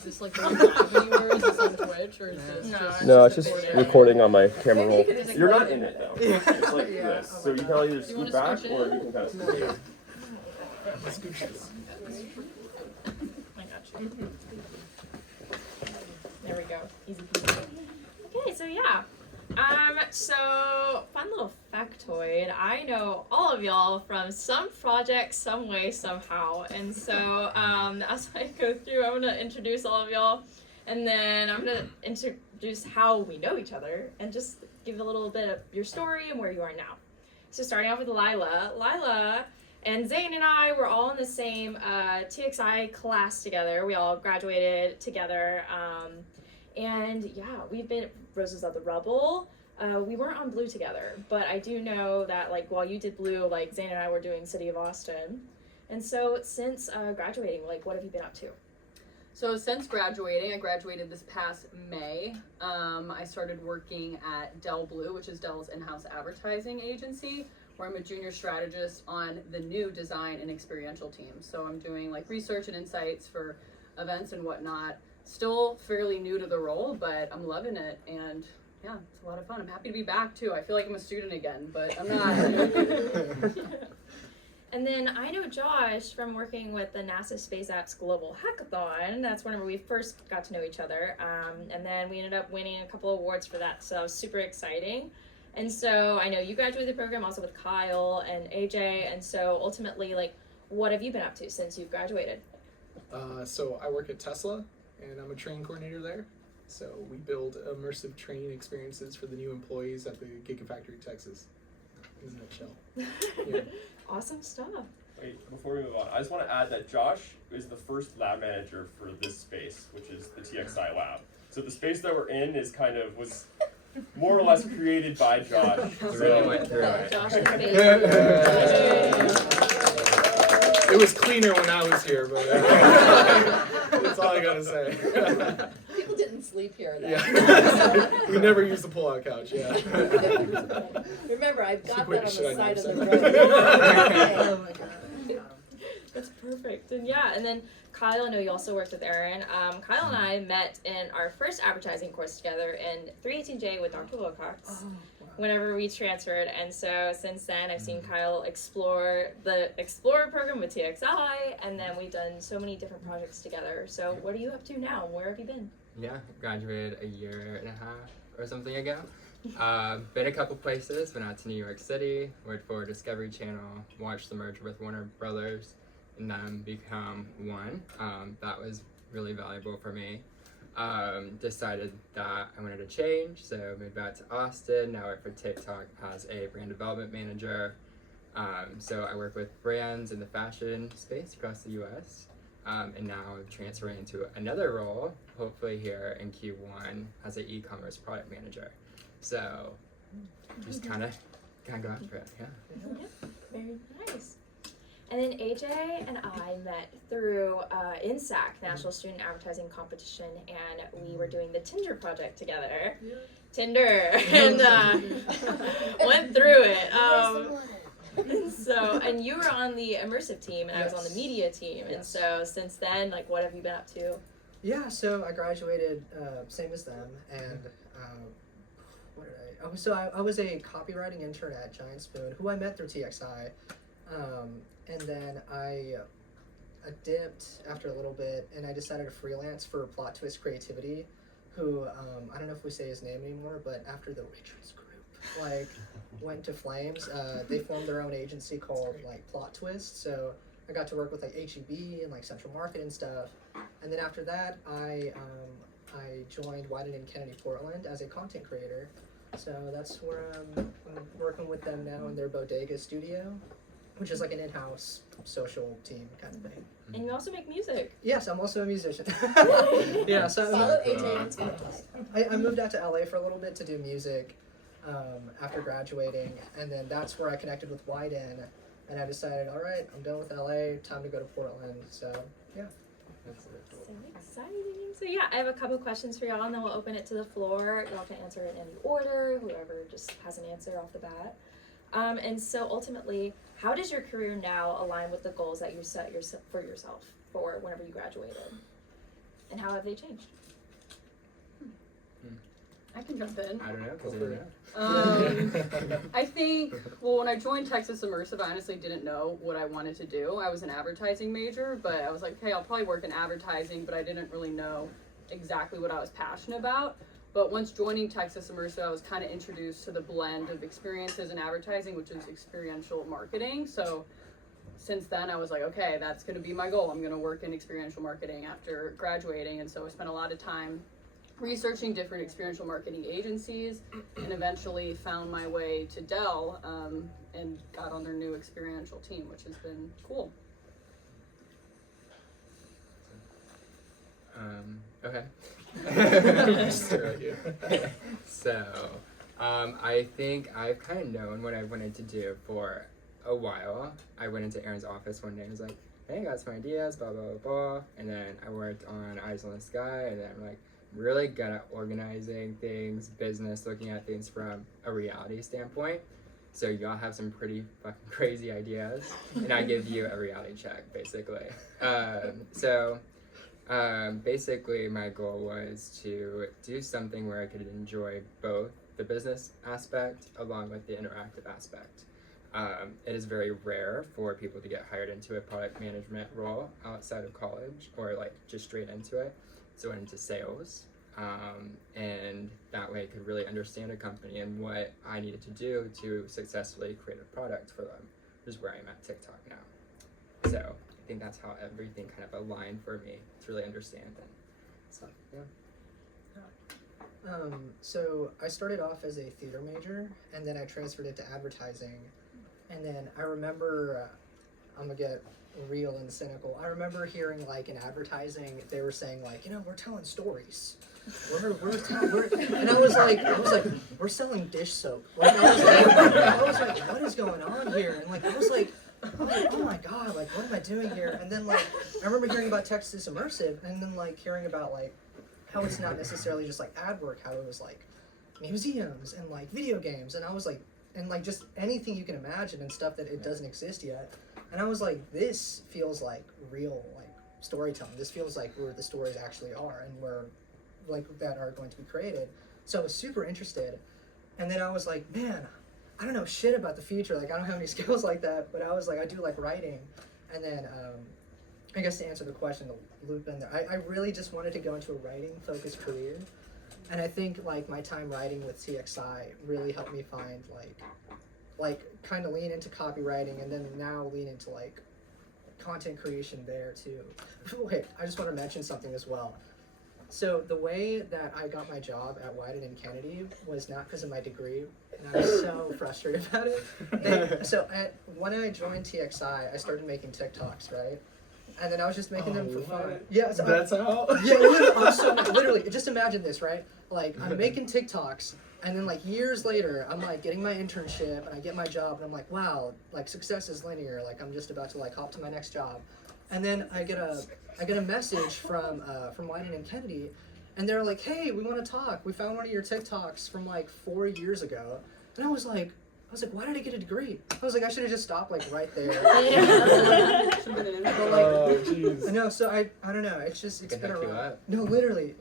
Is this like going live anywhere? Is this on Twitch or is this just No, it's just recording on my camera roll. Like You're not in it though. It's like Yeah. this. Oh So my you can God. either scoot back or you can kind of scoot in. I got you. There we go. Easy peasy. Okay, so yeah. So fun little factoid. I know all of y'all from some project, some way, somehow. And so as I go through, I'm gonna introduce all of y'all, and then I'm gonna introduce how we know each other, and just give a little bit of your story and where you are now. So starting off with Lila. Lila and Zane and I were all in the same TXI class together. We all graduated together. And yeah, we've been Roses of the Rubble. We weren't on Blue together, but I do know that like while you did Blue, like Zane and I were doing City of Austin. And so since graduating, like what have you been up to? So since graduating, I graduated this past May. I started working at Dell Blue, which is Dell's in-house advertising agency, where I'm a junior strategist on the new design and experiential team. So I'm doing like research and insights for events and whatnot. Still fairly new to the role, but I'm loving it, and yeah, it's a lot of fun. I'm happy to be back too. I feel like I'm a student again, but I'm not. And then I know Josh from working with the NASA Space Apps Global Hackathon. That's whenever we first got to know each other. And then we ended up winning a couple of awards for that, so it was super exciting. And so I know you graduated the program also with Kyle and AJ, and so ultimately, like, what have you been up to since you've graduated? So I work at Tesla, and I'm a training coordinator there. So we build immersive training experiences for the new employees at the Gigafactory, Texas, in a nutshell. Yeah. Awesome stuff. Wait, before we move on, I just want to add that Josh is the first lab manager for this space, which is the TXI lab. So the space that we're in is was more or less created by Josh. Really went through it. Josh is baby. It was cleaner when I was here, but that's all I gotta say. People didn't sleep here. Yeah. We never used the pull-out couch. Yeah. Remember, I've got Wait, that on should I the side of name the something? road. Oh my god. That's perfect. And yeah, and then Kyle, I know you also worked with Aaron. Kyle and I met in our first advertising course together in 318J with Dr. Wilcox. Whenever we transferred, and so since then I've seen Kyle explore the Explorer program with TXI, and then we've done so many different projects together. So what are you up to now? Where have you been? Yeah, graduated a year and a half or something ago. Been a couple places, went out to New York City, worked for Discovery Channel, watched the merger with Warner Brothers, and then become one. That was really valuable for me. Decided that I wanted to change, so moved back to Austin. Now I work for TikTok as a brand development manager. So I work with brands in the fashion space across the US. And now I'm transferring into another role, hopefully here in Q1 as an e-commerce product manager. So just kind of go after it, yeah. Very nice. And then AJ and I met through INSAC, National Student Advertising Competition, and we were doing the Tinder project together. Yeah. Tinder, and went through it. And you were on the immersive team, and Yes. I was on the media team. Yes. And so since then, like, what have you been up to? Yeah, so I graduated same as them, and what did I? Oh, so I was a copywriting intern at Giant Spoon, who I met through TXI, and then I dipped after a little bit, and I decided to freelance for Plot Twist Creativity, who I don't know if we say his name anymore, but after the Richards group like went to flames, they formed their own agency called like Plot Twist. So I got to work with like HEB and like Central Market and stuff. And then after that, I joined Wyden and Kennedy Portland as a content creator. So that's where I'm working with them now in their bodega studio, which is like an in-house social team kind of thing. And you also make music. Yes, I'm also a musician. Yeah, so Follow AJ on Spotify. I moved out to LA for a little bit to do music after graduating, and then that's where I connected with Wyden, and I decided, all right, I'm done with LA, time to go to Portland. So yeah. So exciting. So yeah, I have a couple questions for y'all, and then we'll open it to the floor. Y'all can answer it in any order, whoever just has an answer off the bat. And so ultimately, how does your career now align with the goals that you set for yourself for whenever you graduated? and how have they changed? I can jump in. I don't know, because I Go don't know. I think, well, when I joined Texas Immersive, I honestly didn't know what I wanted to do. I was an advertising major, but I was like, okay, I'll probably work in advertising, but I didn't really know exactly what I was passionate about. But once joining Texas Immersive, I was kind of introduced to the blend of experiences in advertising, which is experiential marketing. So since then, I was like, okay, that's going to be my goal. I'm going to work in experiential marketing after graduating. And so I spent a lot of time researching different experiential marketing agencies, and eventually found my way to Dell, and got on their new experiential team, which has been cool. Okay. Stare at you. So, I think I've kind of known what I wanted to do for a while. I went into Aaron's office one day and was like, hey, I got some ideas, blah, blah, blah, blah. And then I worked on Eyes on the Sky, and then I'm like, really good at organizing things, business, looking at things from a reality standpoint. So y'all have some pretty fucking crazy ideas, and I give you a reality check, basically. Basically my goal was to do something where I could enjoy both the business aspect along with the interactive aspect. It is very rare for people to get hired into a product management role outside of college, or like just straight into it. So I went into sales, and that way I could really understand a company and what I needed to do to successfully create a product for them, which is where I'm at TikTok now. So I think that's how everything kind of aligned for me to really understand it. So yeah. So I started off as a theater major, and then I transferred into advertising. And then I remember, I'm gonna get real and cynical. I remember hearing like in advertising, they were saying like, you know, we're telling stories. And I was like, we're selling dish soap. Like, I was like, what is going on here? And like, I was like, oh my god, like what am I doing here? And then like, I remember hearing about Texas Immersive, and then like hearing about like how it's not necessarily just like ad work, how it was like museums and like video games, and I was like, and like just anything you can imagine and stuff that it doesn't exist yet. And I was like, this feels like real like storytelling. This feels like where the stories actually are and where like that are going to be created. So I was super interested. And then I was like, man, I don't know shit about the future. Like I don't have any skills like that, but I was like, I do like writing. And then I guess to answer the question, the loop in there, I really just wanted to go into a writing focused career. And I think like my time writing with TXI really helped me find like kind of lean into copywriting, and then now lean into like content creation there too. Wait, I just want to mention something as well. So the way that I got my job at Wyden and Kennedy was not because of my degree, and I was so frustrated about it. When I joined TXI, I started making TikToks, right? And then I was just making them for fun. Yeah, so That's how. Yeah, literally, just imagine this, right? Like, I'm making TikToks, and then like years later, I'm like getting my internship, and I get my job, and I'm like, wow, like success is linear. Like I'm just about to like hop to my next job, and then I get a message from Wyden and Kennedy, and they're like, hey, we want to talk. We found one of your TikToks from like 4 years ago, and I was like, why did I get a degree? I was like, I should have just stopped like right there. Jeez. No, so I don't know. It's been around. No, literally.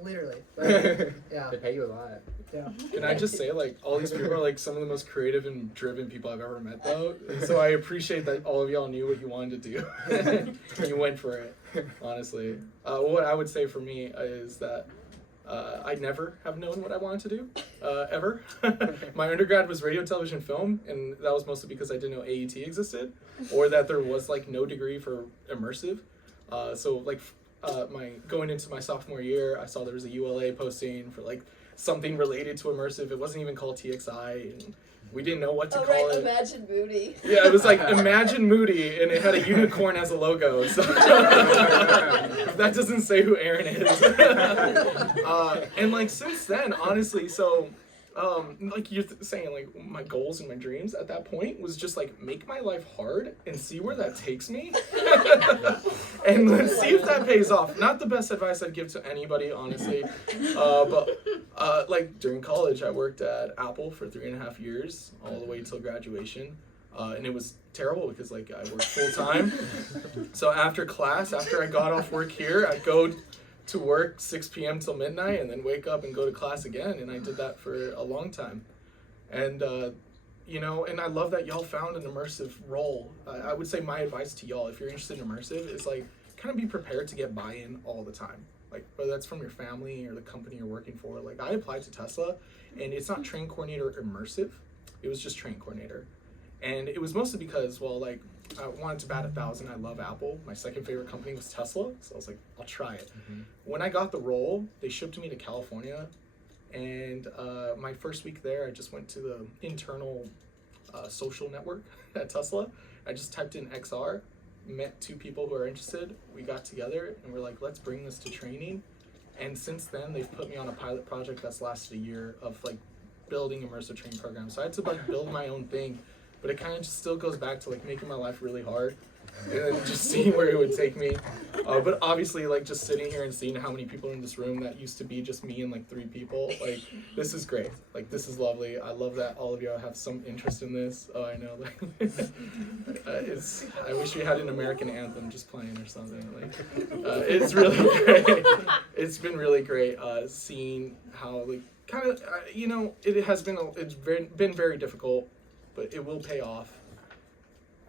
But, yeah. They pay you a lot. Yeah. Can I just say, like, all these people are like some of the most creative and driven people I've ever met, though. So I appreciate that all of y'all knew what you wanted to do, and you went for it. Honestly, what I would say for me is that I never have known what I wanted to do, ever. My undergrad was radio, television, film, and that was mostly because I didn't know AET existed, or that there was like no degree for immersive. So like, going into my sophomore year, I saw there was a ULA posting for like something related to immersive. It wasn't even called TXI, and we didn't know what to call it. Imagine Moody. Yeah, it was like Imagine Moody, and it had a unicorn as a logo. So if that doesn't say who Aaron is. And like since then, honestly, so like you're saying, like my goals and my dreams at that point was just like make my life hard and see where that takes me, and let's see if that pays off. Not the best advice I'd give to anybody, honestly, but like during college, I worked at Apple for 3.5 years, all the way till graduation. And it was terrible because like I worked full time. So after class, after I got off work here, I'd go to work 6 p.m. till midnight and then wake up and go to class again. And I did that for a long time. And, you know, and I love that y'all found an immersive role. I would say my advice to y'all, if you're interested in immersive, is like kind of be prepared to get buy-in all the time. Like whether that's from your family or the company you're working for. Like I applied to Tesla and it's not train coordinator immersive. It was just train coordinator. And it was mostly because, well, like I wanted to bat 1,000. I love Apple. My second favorite company was Tesla. So I was like, I'll try it. Mm-hmm. When I got the role, they shipped me to California. And my first week there, I just went to the internal social network at Tesla. I just typed in XR, met 2 people who are interested. We got together and we're like, let's bring this to training. And since then, they've put me on a pilot project that's lasted a year of like building immersive training programs. So I had to like build my own thing, but it kind of just still goes back to like making my life really hard and then just seeing where it would take me. But obviously, like just sitting here and seeing how many people are in this room that used to be just me and like 3 people, like this is great. Like this is lovely. I love that all of y'all have some interest in this. Oh, I know. Like, I wish we had an American anthem just playing or something. Like, it's really great. It's been really great seeing how like kind of you know it has been been very difficult, but it will pay off.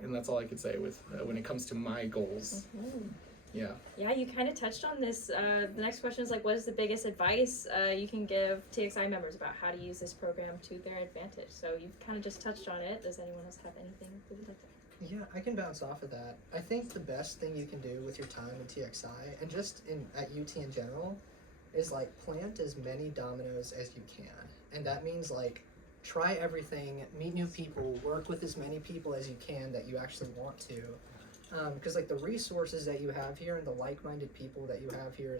And that's all I could say with when it comes to my goals. Mm-hmm. Yeah. Yeah, you kind of touched on this. The next question is like, what is the biggest advice you can give TXI members about how to use this program to their advantage? So you've kind of just touched on it. Does anyone else have anything they would like to? Yeah, I can bounce off of that. I think the best thing you can do with your time in TXI and just at UT in general is like plant as many dominoes as you can. And that means like try everything, meet new people, work with as many people as you can that you actually want to. Because like the resources that you have here and the like-minded people that you have here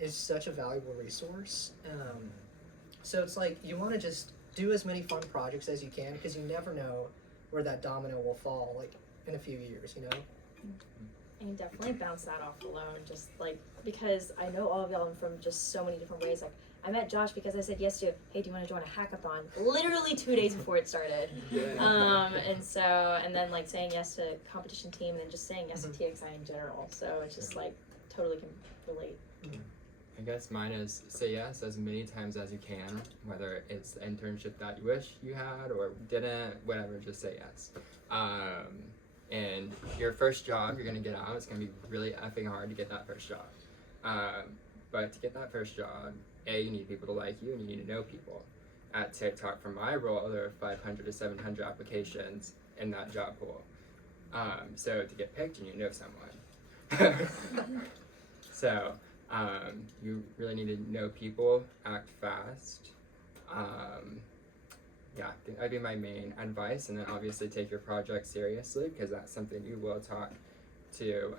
is such a valuable resource. So it's like you want to just do as many fun projects as you can because you never know where that domino will fall like in a few years, you know? And definitely bounce that off alone, just like because I know all of y'all from just so many different ways. Like I met Josh because I said yes to, hey, do you want to join a hackathon? Literally 2 days before it started. Yeah. And then like saying yes to competition team and then just saying yes to TXI in general. So it's just like totally can relate. I guess mine is say yes as many times as you can, whether it's the internship that you wish you had or didn't, whatever, just say yes. And your first job you're gonna get out, it's gonna be really effing hard to get that first job. But to get that first job, you need people to like you and you need to know people. At TikTok, for my role, there are 500 to 700 applications in that job pool. So to get picked, you need to know someone. So you really need to know people, act fast. Yeah, that'd be my main advice. And then obviously take your project seriously because that's something you will talk to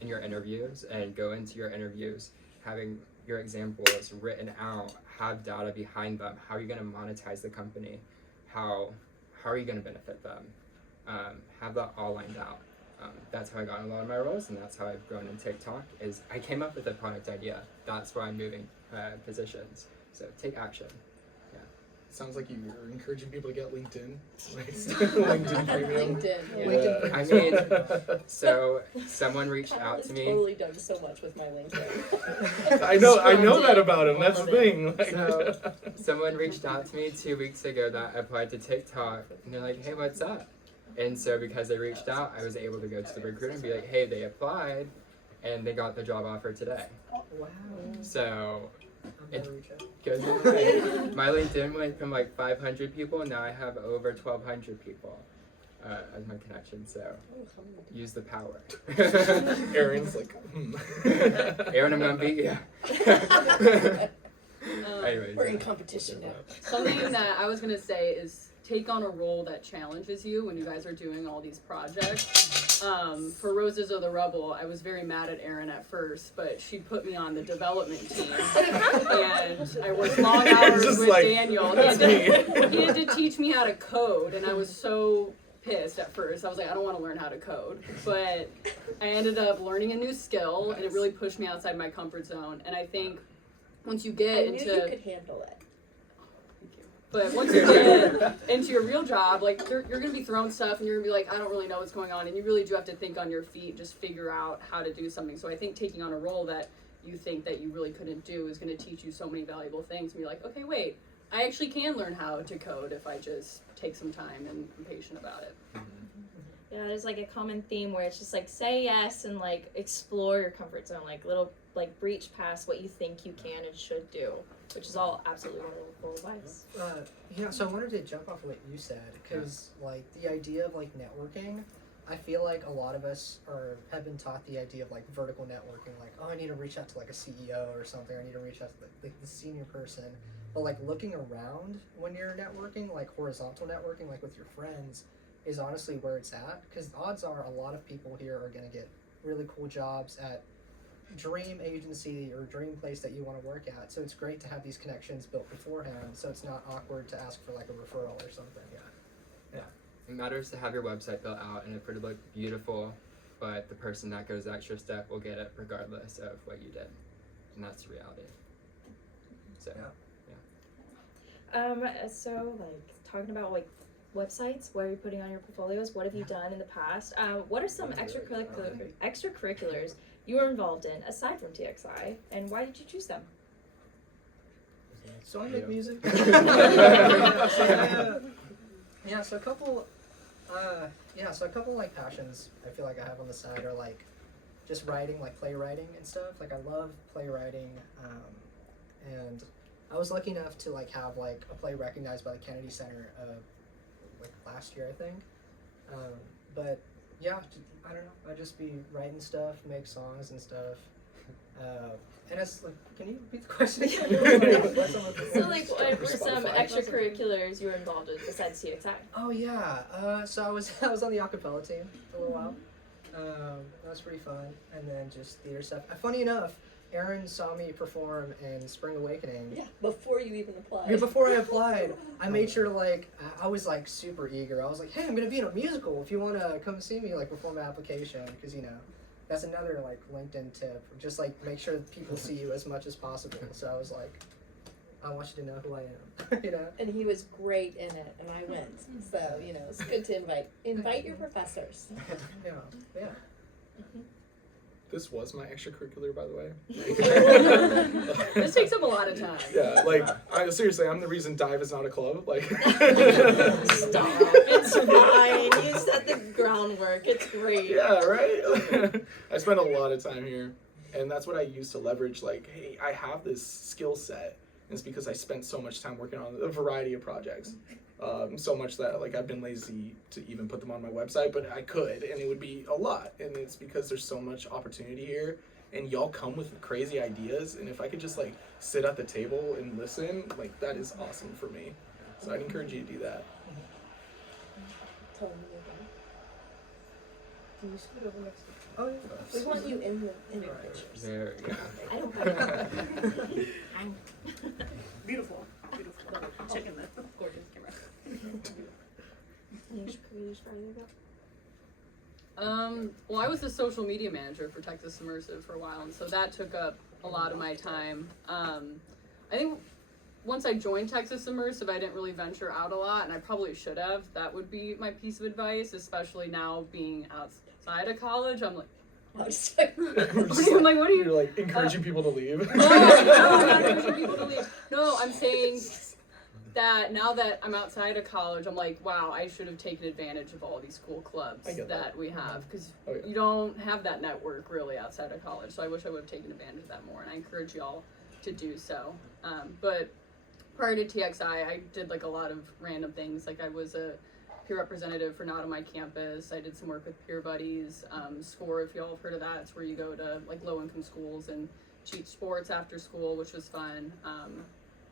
in your interviews, and go into your interviews having your examples written out, have data behind them. How are you going to monetize the company? How are you going to benefit them? Have that all lined out. That's how I got in a lot of my roles, and that's how I've grown in TikTok. Is I came up with a product idea. That's why I'm moving positions. So take action. Sounds like you're encouraging people to get LinkedIn. LinkedIn Premium. LinkedIn, I mean, so someone reached out to me. Totally done so much with my LinkedIn. I know that about him. That's the thing. Like, So someone reached out to me 2 weeks ago that applied to TikTok, and they're like, "Hey, what's up?" And so because they reached out, I was able to go to the recruiter and be like, "Hey, they applied, and they got the job offer today." Wow. So I'll never reach out. goes my LinkedIn went from like 500 people, and now I have over 1,200 people as my connection. So use the power. Aaron's like, Aaron, I'm gonna beat you. Anyways, We're in competition now. Something that I was gonna say is take on a role that challenges you when you guys are doing all these projects. For Roses of the Rubble, I was very mad at Erin at first, but she put me on the development team, and I worked long hours Just with like, Daniel. that's He had to teach me how to code, and I was so pissed at first. I was like, I don't want to learn how to code, but I ended up learning a new skill, and it really pushed me outside my comfort zone. And I think once you get I knew into you could handle it. But once you get into your real job, like you're gonna be thrown stuff and you're gonna be like, I don't really know what's going on, and you really do have to think on your feet, just figure out how to do something. So I think taking on a role that you think that you really couldn't do is going to teach you so many valuable things. And be like, okay, wait, I actually can learn how to code if I just take some time and be patient about it. Yeah, there's like a common theme where it's just like say yes and like explore your comfort zone, like little like breach past what you think you can and should do, which is all absolutely wonderful advice. Yeah, so I wanted to jump off what you said, because like the idea of like networking, I feel like a lot of us have been taught the idea of like vertical networking, like, oh, I need to reach out to like a CEO or something, I need to reach out to like the senior person. But like looking around when you're networking, like horizontal networking, like with your friends, is honestly where it's at, because odds are a lot of people here are going to get really cool jobs at dream agency or dream place that you want to work at. So it's great to have these connections built beforehand, so it's not awkward to ask for like a referral or something. It matters to have your website built out and it for to look beautiful, but the person that goes the extra step will get it regardless of what you did, and that's the reality. So So like talking about like websites, what are you putting on your portfolios? What have you done in the past? What are some extracurriculars you were involved in aside from TXI, and why did you choose them? So I make music. Yeah, so a couple like passions I feel like I have on the side are like just writing, like playwriting and stuff. Like I love playwriting, and I was lucky enough to like have like a play recognized by the Kennedy Center like last year, I think. But yeah, I don't know. I just be writing stuff, make songs and stuff. And it's like, can you repeat the question again? So like what were some extracurriculars you were involved in besides TXI? Oh yeah, so I was on the acapella team for a little while. That was pretty fun, and then just theater stuff. Funny enough, Aaron saw me perform in Spring Awakening. Yeah, before you even applied. Yeah, before I applied, I made sure to like, I was like super eager. I was like, hey, I'm gonna be in a musical. If you wanna come see me like before my application, because you know, that's another like LinkedIn tip. Just like make sure that people see you as much as possible. So I was like, I want you to know who I am. You know. And he was great in it, and I went. So you know, it's good to invite your professors. Yeah. This was my extracurricular, by the way. This takes up a lot of time. Yeah, like, seriously, I'm the reason dive is not a club. Like, Stop. It's fine. You set the groundwork. It's great. yeah, right? I spent a lot of time here, and that's what I use to leverage, like, hey, I have this skill set, and it's because I spent so much time working on a variety of projects. So much that like I've been lazy to even put them on my website, but I could, and it would be a lot. And it's because there's so much opportunity here, and y'all come with crazy ideas. And if I could just like sit at the table and listen, like that is awesome for me. So I'd encourage you to do that. Tell me again. Can you scoot over next to Oh yeah. We want you in the pictures. there, yeah. I don't have Beautiful. Checking the gorgeous camera. Any extracurriculars for either of you? Well, I was the social media manager for Texas Immersive for a while, and so that took up a lot of my time. I think once I joined Texas Immersive, I didn't really venture out a lot, and I probably should have. That would be my piece of advice, especially now being outside of college. I'm like, I was like, I'm like, what are you? You're like encouraging people to leave. No, I'm not encouraging people to leave. No, I'm saying that now that I'm outside of college, I'm like, wow, I should have taken advantage of all these cool clubs I get that we have, because Oh, yeah. you don't have that network really outside of college. So I wish I would have taken advantage of that more, and I encourage y'all to do so. But prior to TXI, I did like a lot of random things. Like I was a peer representative for Not on My Campus. I did some work with Peer Buddies. SCORE, if y'all have heard of that, it's where you go to like low-income schools and teach sports after school, which was fun.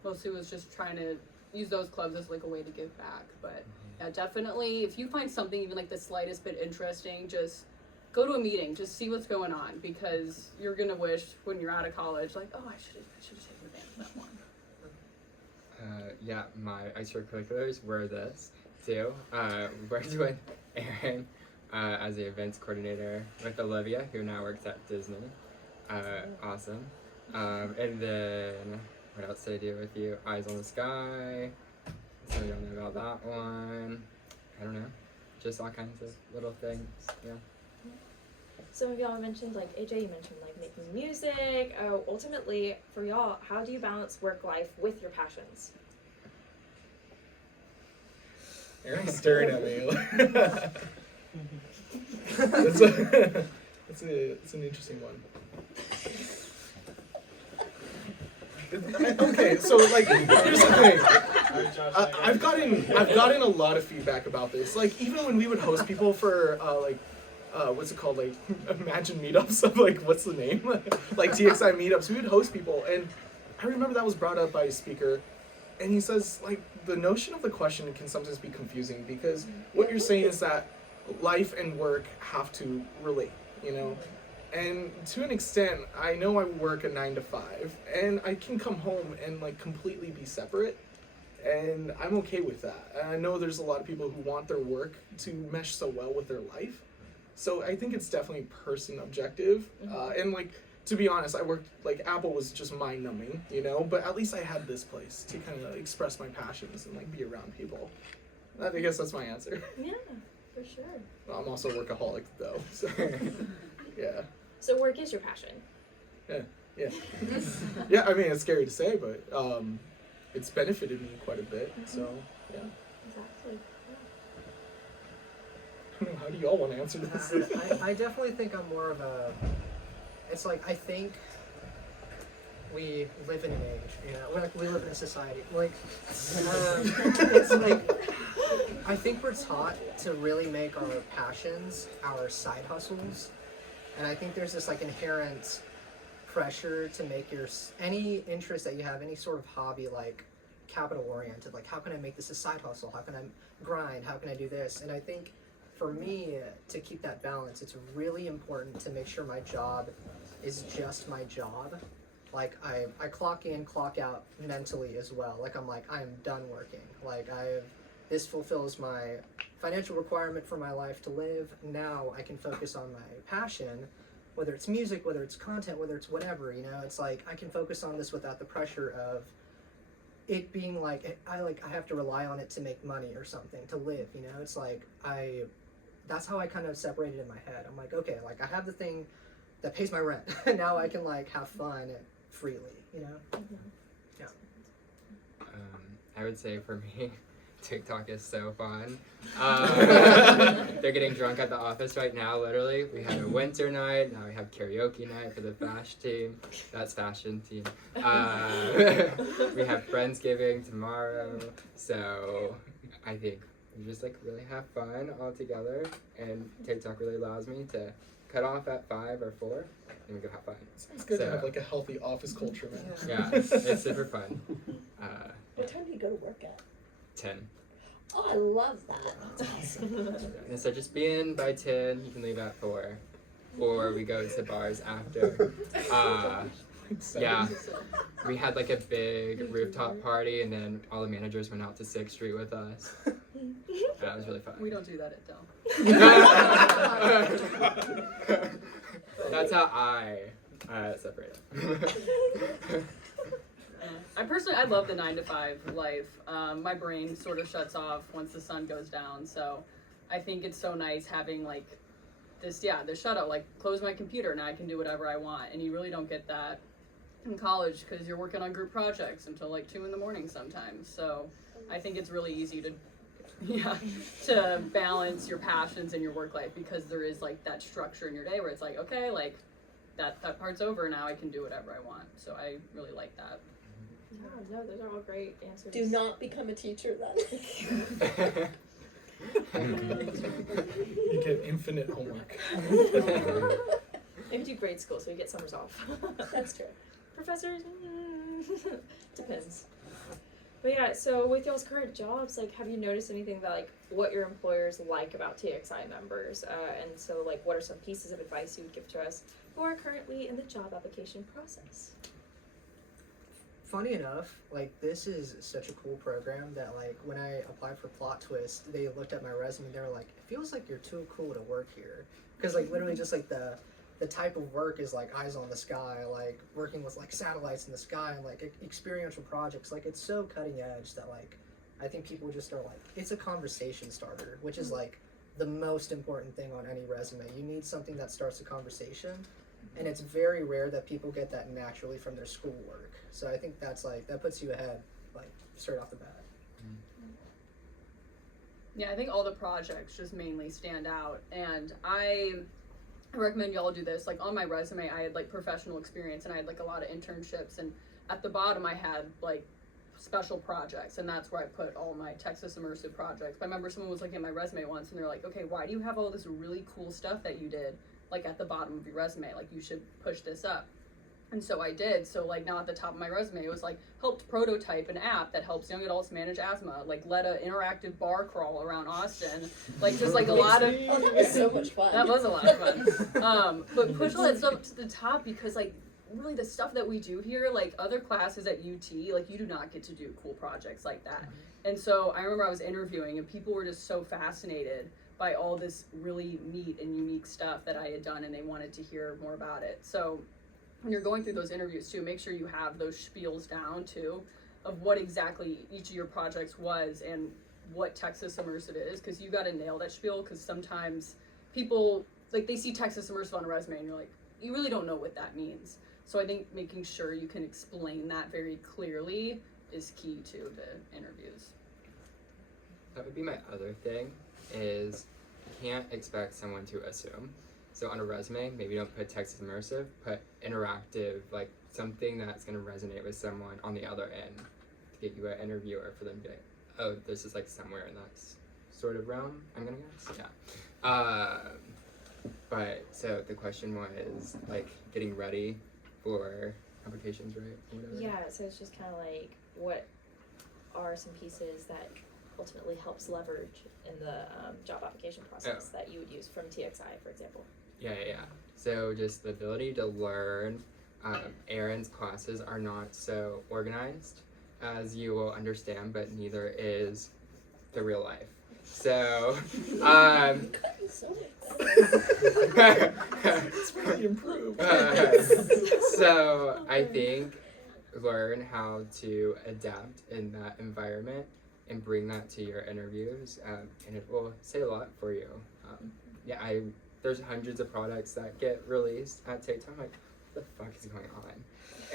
Mostly was just trying to use those clubs as like a way to give back. But yeah, definitely, if you find something even like the slightest bit interesting, just go to a meeting, just see what's going on, because you're gonna wish when you're out of college, like, oh, I should have taken advantage of that more. Yeah, my extracurriculars were this too. Worked with Aaron as the events coordinator, with Olivia, who now works at Disney. Awesome. And then what else did I do with you? Eyes on the Sky. Some of y'all know about that one. I don't know. Just all kinds of little things. Yeah. Some of y'all mentioned, like AJ, you mentioned like making music. Ultimately, for y'all, how do you balance work life with your passions? Aaron's staring at me. It's an interesting one. Okay, so like, here's the thing. I've gotten a lot of feedback about this. Like, even when we would host people for what's it called? Like, imagine meetups of like, what's the name? Like TXI meetups. We would host people, and I remember that was brought up by a speaker, and he says like the notion of the question can sometimes be confusing because what you're saying is that life and work have to relate, you know. And to an extent, I know I work a 9 to 5, and I can come home and like completely be separate, and I'm okay with that. And I know there's a lot of people who want their work to mesh so well with their life, so I think it's definitely person objective. And like, to be honest, I worked like Apple was just mind numbing, you know, but at least I had this place to kind of express my passions and like be around people. I guess that's my answer. Yeah, for sure. I'm also a workaholic though, so yeah. So work is your passion. Yeah. Yeah, I mean, it's scary to say, but it's benefited me quite a bit, so yeah. Exactly. I don't know, how do y'all want to answer this? I definitely think I'm more of a. It's like I think we live in an age, you know, we live in a society. Like, it's like I think we're taught to really make our passions our side hustles, and I think there's this like inherent pressure to make your any interest that you have, any sort of hobby, like capital oriented. Like, how can I make this a side hustle? How can I grind? How can I do this? And I think for me, to keep that balance, it's really important to make sure my job is just my job. Like, I clock in, clock out mentally as well. Like, I'm like, I am done working. Like, this fulfills my financial requirement for my life to live. Now I can focus on my passion, whether it's music, whether it's content, whether it's whatever, you know. It's like, I can focus on this without the pressure of it being like, I have to rely on it to make money or something, to live, you know. It's like, that's how I kind of separated in my head. I'm like, okay, like I have the thing that pays my rent, and now I can like have fun freely, you know? Yeah. I would say for me, TikTok is so fun. They're getting drunk at the office right now, literally. We had a winter night, now we have karaoke night for the fashion team. That's fashion team. We have Friendsgiving tomorrow, so I think we just like really have fun all together, and TikTok really allows me to cut off at 5 or 4 and we go have fun. It's good to have like a healthy office culture, man. Yeah, it's super fun. What time do you go to work at? 10. Oh, I love that. That's awesome. And so just be in by 10, you can leave at 4. Or we go to bars after. Yeah, we had like a big rooftop party, and then all the managers went out to 6th Street with us. That was really fun. We don't do that at Dell. That's how I separate it. I love the 9 to 5 life. My brain sort of shuts off once the sun goes down, so I think it's so nice having like this, the shutout, like close my computer, now I can do whatever I want, and you really don't get that in college because you're working on group projects until like 2 a.m. sometimes. So I think it's really easy to balance your passions and your work life, because there is like that structure in your day where it's like, okay, like that part's over, now I can do whatever I want. So I really like that. Yeah, no, those are all great answers. Do not become a teacher then. You get infinite homework. Maybe do grade school so you get summers off. That's true. Professors, depends. But yeah, so with y'all's current jobs, like, have you noticed anything that, like, what your employers like about TXI members? And so, like, what are some pieces of advice you would give to us who are currently in the job application process? Funny enough, like, this is such a cool program that, like, when I applied for Plot Twist, they looked at my resume and they were like, it feels like you're too cool to work here. Because, like, literally just, like, the type of work is, like, eyes on the sky, like, working with, like, satellites in the sky and, like, experiential projects. Like, it's so cutting edge that, like, I think people just are, like, it's a conversation starter, which is, like, the most important thing on any resume. You need something that starts a conversation, and it's very rare that people get that naturally from their schoolwork. So I think that's like, that puts you ahead, like, straight off the bat. Yeah, I think all the projects just mainly stand out, and I recommend y'all do this. Like on my resume, I had like professional experience, and I had like a lot of internships, and at the bottom I had like special projects, and that's where I put all my Texas immersive projects. But I remember someone was looking at my resume once, and they're like, okay, why do you have all this really cool stuff that you did like at the bottom of your resume? Like you should push this up. And so I did. So like now at the top of my resume, it was like helped prototype an app that helps young adults manage asthma, like led an interactive bar crawl around Austin, like just like a lot of. Oh, that was so much fun. That was a lot of fun. But push all that stuff up to the top, because like really the stuff that we do here, like other classes at UT, like you do not get to do cool projects like that. And so I remember I was interviewing, and people were just so fascinated by all this really neat and unique stuff that I had done, and they wanted to hear more about it. So when you're going through those interviews too, make sure you have those spiels down too, of what exactly each of your projects was and what Texas Immersive is, because you got to nail that spiel, because sometimes people, like they see Texas Immersive on a resume and you're like, you really don't know what that means. So I think making sure you can explain that very clearly is key to the interviews. That would be my other thing, is you can't expect someone to assume. So on a resume, maybe don't put Texas Immersive, put interactive, like something that's going to resonate with someone on the other end to get you an interviewer for them to be like, oh, this is like somewhere in that sort of realm, I'm going to guess. Yeah. But so the question was like getting ready for applications, right? Or whatever. Yeah, so it's just kind of like, what are some pieces that ultimately helps leverage in the job application process that you would use from TXI, for example? Yeah. So just the ability to learn. Aaron's classes are not so organized as you will understand, but neither is the real life. So, It's really improved. So I think learn how to adapt in that environment and bring that to your interviews, and it will say a lot for you. There's hundreds of products that get released at TikTok. I'm like, what the fuck is going on?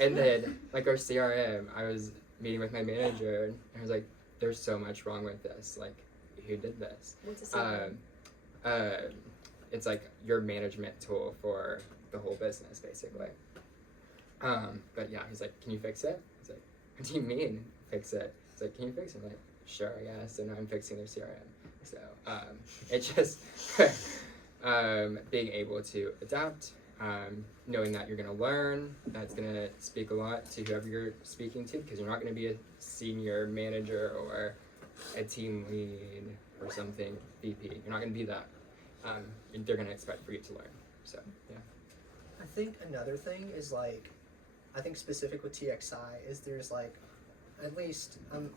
And then like our CRM, I was meeting with my manager and I was like, there's so much wrong with this. Like, who did this? What's a CRM? It's like your management tool for the whole business, basically. But yeah, he's like, can you fix it? I was like, what do you mean fix it? He's like, can you fix it? I'm like, sure, I guess. And I'm fixing their CRM. So it's just being able to adapt, knowing that you're going to learn. That's going to speak a lot to whoever you're speaking to, because you're not going to be a senior manager or a team lead or something, VP. You're not going to be that. They're going to expect for you to learn. So, yeah. I think another thing is like, I think specific with TXI is there's like, at least, I'm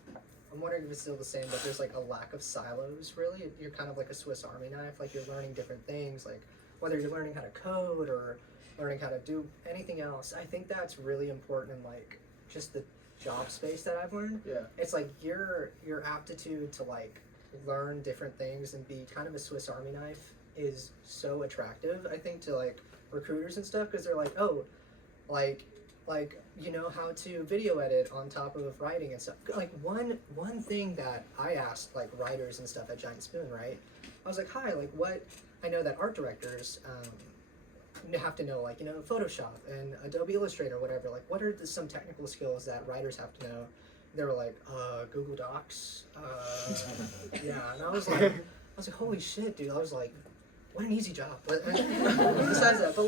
wondering if it's still the same, but there's like a lack of silos, really. You're kind of like a Swiss Army knife, like you're learning different things, like whether you're learning how to code or learning how to do anything else. I think that's really important in like just the job space that I've learned. Yeah. It's like your aptitude to like learn different things and be kind of a Swiss Army knife is so attractive, I think, to like recruiters and stuff, because they're like, oh, like you know how to video edit on top of writing and stuff. Like one thing that I asked like writers and stuff at Giant Spoon, right? I was like, hi, like what, I know that art directors have to know, like, you know, Photoshop and Adobe Illustrator, whatever. Like, what are some technical skills that writers have to know? They were like, Google Docs, yeah. And I was like, holy shit, dude. I was like, what an easy job. But besides that, but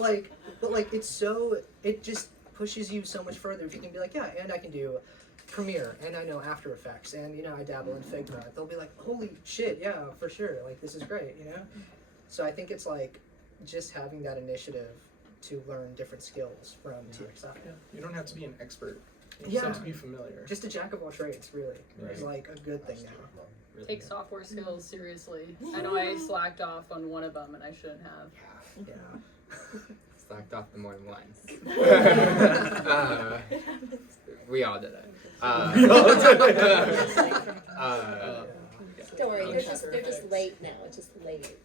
like, it's so, it just pushes you so much further if you can be like, yeah, and I can do Premiere, and I know After Effects, and, you know, I dabble in Figma. They'll be like, holy shit, yeah, for sure. Like, this is great, you know? So I think it's like just having that initiative to learn different skills from TXI. Yeah. You don't have to be an expert. You just Yeah. have to be familiar. Just a jack of all trades, really, is like a good thing now. Really. Take software skills seriously. I know I slacked off on one of them and I shouldn't have. Yeah. Slacked off the more than once. We all did it. Don't worry, they're just late now. It's just late.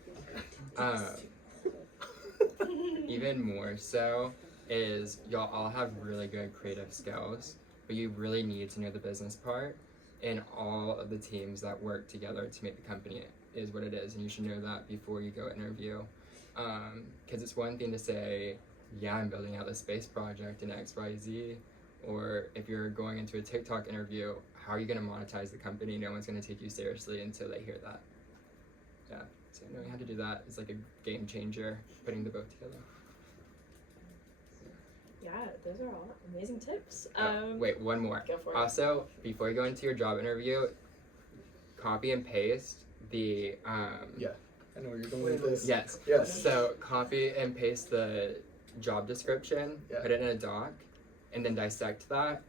Even more so is y'all all have really good creative skills, but you really need to know the business part and all of the teams that work together to make the company is what it is, and you should know that before you go interview. Because it's one thing to say, yeah, I'm building out this space project in XYZ, or if you're going into a TikTok interview, how are you going to monetize the company? No one's going to take you seriously until they hear that. Yeah, so knowing how to do that is like a game changer, putting the both together. Yeah, those are all amazing tips. Wait, one more. Go for it. Also, before you go into your job interview, copy and paste the Yeah, I know where you're going with this. Yes. Yes. So copy and paste the job description, Yeah. put it in a doc, and then dissect that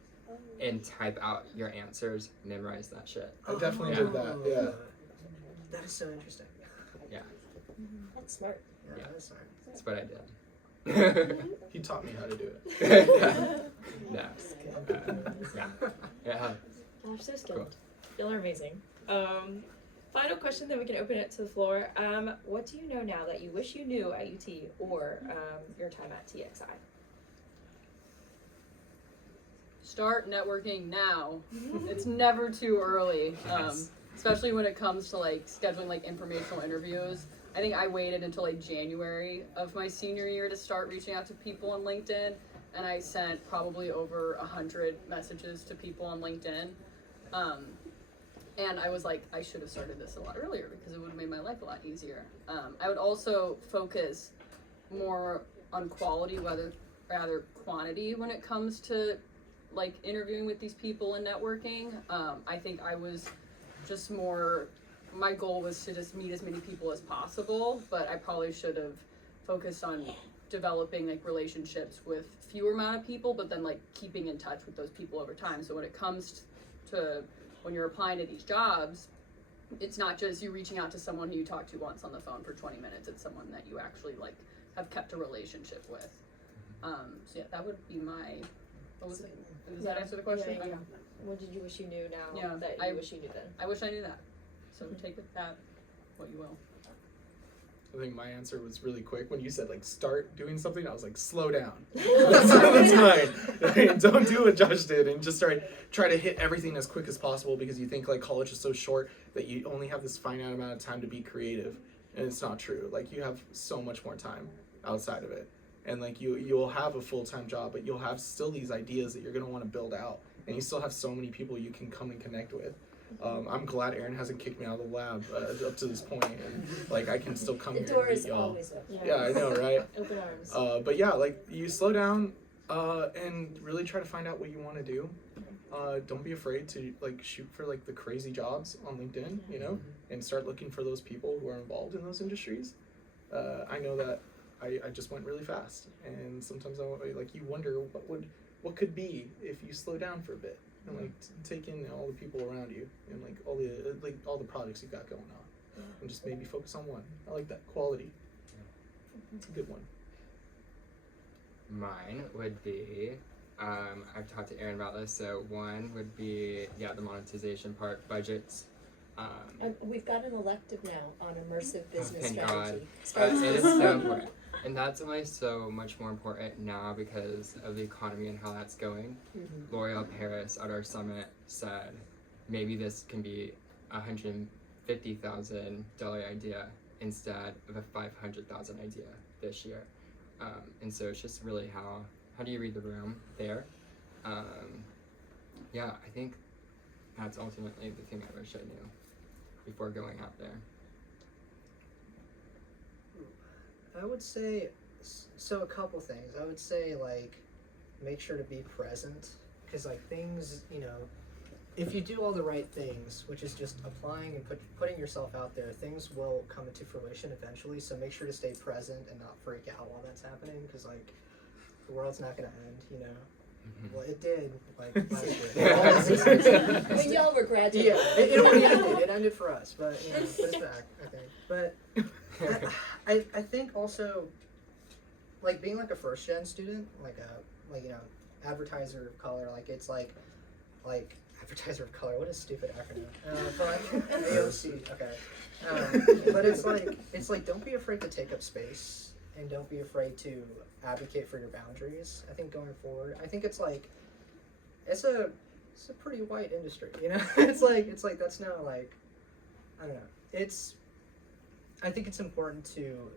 and type out your answers, memorize that shit. I definitely did that. Yeah. That is so interesting. That's smart. Yeah, Yeah. that is smart. That's what I did. He taught me how to do it. No. Yeah. Yeah. Gosh, so skilled. Y'all are amazing. Final question, then we can open it to the floor. What do you know now that you wish you knew at UT or your time at TXI? Start networking now. It's never too early, Yes. especially when it comes to like scheduling like informational interviews. I think I waited until like January of my senior year to start reaching out to people on LinkedIn, and I sent probably over 100 messages to people on LinkedIn. And I was like, I should have started this a lot earlier because it would have made my life a lot easier. I would also focus more on quality, rather quantity when it comes to like interviewing with these people and networking. I think I was just more, my goal was to just meet as many people as possible, but I probably should have focused on developing like relationships with fewer amount of people, but then like keeping in touch with those people over time. So when it comes to when you're applying to these jobs, it's not just you reaching out to someone who you talked to once on the phone for 20 minutes. It's someone that you actually like have kept a relationship with. So yeah, that would be my, what was it? Does that answer the question? Yeah. What did you wish you knew now Yeah, that I- you wish you knew then? I wish I knew that. So take with that what you will. I think my answer was really quick. When you said like start doing something, I was like, slow down. That's mine. Don't do what Josh did and just try to hit everything as quick as possible because you think like college is so short that you only have this finite amount of time to be creative. And it's not true. Like you have so much more time outside of it. And like you'll have a full-time job, but you'll have still these ideas that you're gonna want to build out. And you still have so many people you can come and connect with. I'm glad Aaron hasn't kicked me out of the lab up to this point, and like I can still come The here door and is meet y'all. always open. Yeah, I know, right? Open arms. But yeah, like you slow down and really try to find out what you want to do. Don't be afraid to like shoot for like the crazy jobs on LinkedIn, you know, and start looking for those people who are involved in those industries. I know that I just went really fast, and sometimes like you wonder what could be if you slow down for a bit and like take in all the people around you and like all the projects you got going on, and just maybe focus on one. I like that quality. It's a good one. Mine would be, I've talked to Aaron about this, so one would be, the monetization part, budgets. We've got an elective now on immersive business Thank strategy. God. It is so important. And that's only so much more important now because of the economy and how that's going. L'Oreal Paris at our summit said maybe this can be a $150,000 idea instead of a $500,000 idea this year. And so it's just really how do you read the room there? I think that's ultimately the thing I wish I knew before going out there. I would say, so a couple things. I would say, like, make sure to be present. Because, like, things, you know, if you do all the right things, which is just applying and putting yourself out there, things will come into fruition eventually. So make sure to stay present and not freak out while that's happening. Because, like, the world's not going to end, you know. Well, it did, like, last year. When y'all were graduating. Yeah, it already ended. It ended for us, but, you know, but it's back, I think. But I think also, like, being like a first gen student, like you know, advertiser of color, like it's like like advertiser of color. What a stupid acronym. But AOC. Okay. But it's like don't be afraid to take up space and don't be afraid to advocate for your boundaries. I think going forward, I think it's a pretty white industry, you know. it's like that's no like, I don't know. I think it's important to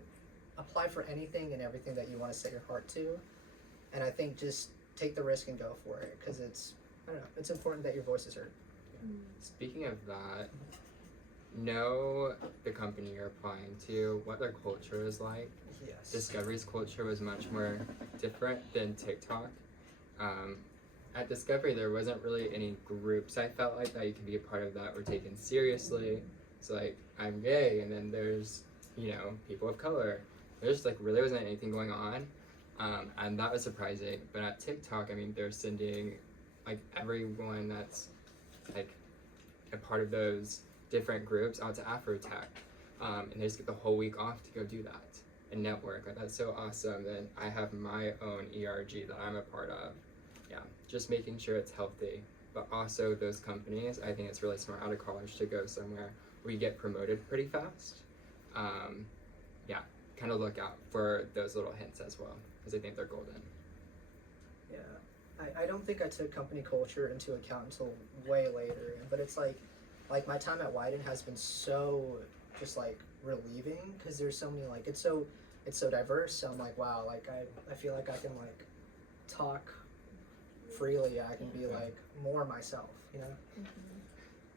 apply for anything and everything that you want to set your heart to, and I think just take the risk and go for it because it's important that your voice is heard. Speaking of that, know the company you're applying to, what their culture is like. Yes. Discovery's culture was much more different than TikTok. At Discovery, there wasn't really any groups I felt like that you could be a part of that were taken seriously. So like, I'm gay, and then there's, people of color. There's like really wasn't anything going on, and that was surprising. But at TikTok, I mean, they're sending like everyone that's like a part of those different groups out to Afrotech, and they just get the whole week off to go do that and network. Like, that's so awesome. Then I have my own ERG that I'm a part of. Yeah, just making sure it's healthy, but also those companies. I think it's really smart out of college to go somewhere where you get promoted pretty fast. Yeah, kind of look out for those little hints as well, because I think they're golden. Yeah, I don't think I took company culture into account until way later, but it's like my time at Wyden has been so just like relieving because there's so many like it's so diverse. So I'm like, wow, like I feel like I can like talk freely. I can be like more myself, you know.